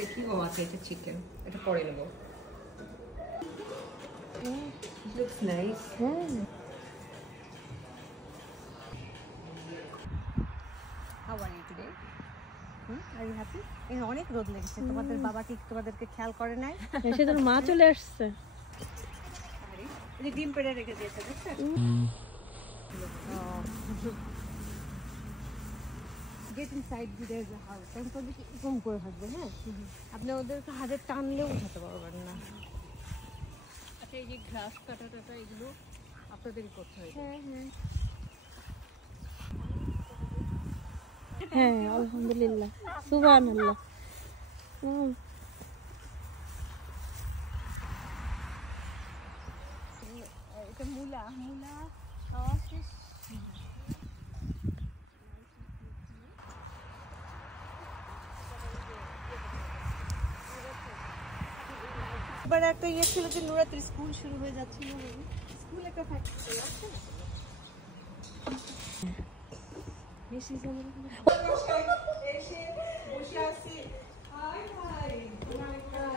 দেখি ও আছে, এটা চিকেন, এটা পরে নেব। Looks nice. How are you today? Are you happy? এই অনেক রোদ লেগেছে, তোমাদের বাবা কি তোমাদেরকে খেয়াল করে নাই? সেজন্য মা চলে আসছে। এই ডিম পেড়ে রেখে দিয়েছে, দেখছেন? Get inside, there's a house. আমি তো বেশি কম করে হাসবো, হ্যাঁ? আপনি ওদেরকে হাতে টানলেও উঠাতে পারবেন না। আচ্ছা, এই যে ঘাস কাটা এগুলো আপনাদেরই করতে হয়? হ্যাঁ, আলহামদুলিল্লাহ, সুবহানাল্লাহ। এটা মূলা সস। এবার একটা ইয়ে ছিল যে নুরাতের স্কুল শুরু হয়ে যাচ্ছিল, স্কুল একটা ফ্যাক্টরি আছে না? এসে বসে আছি।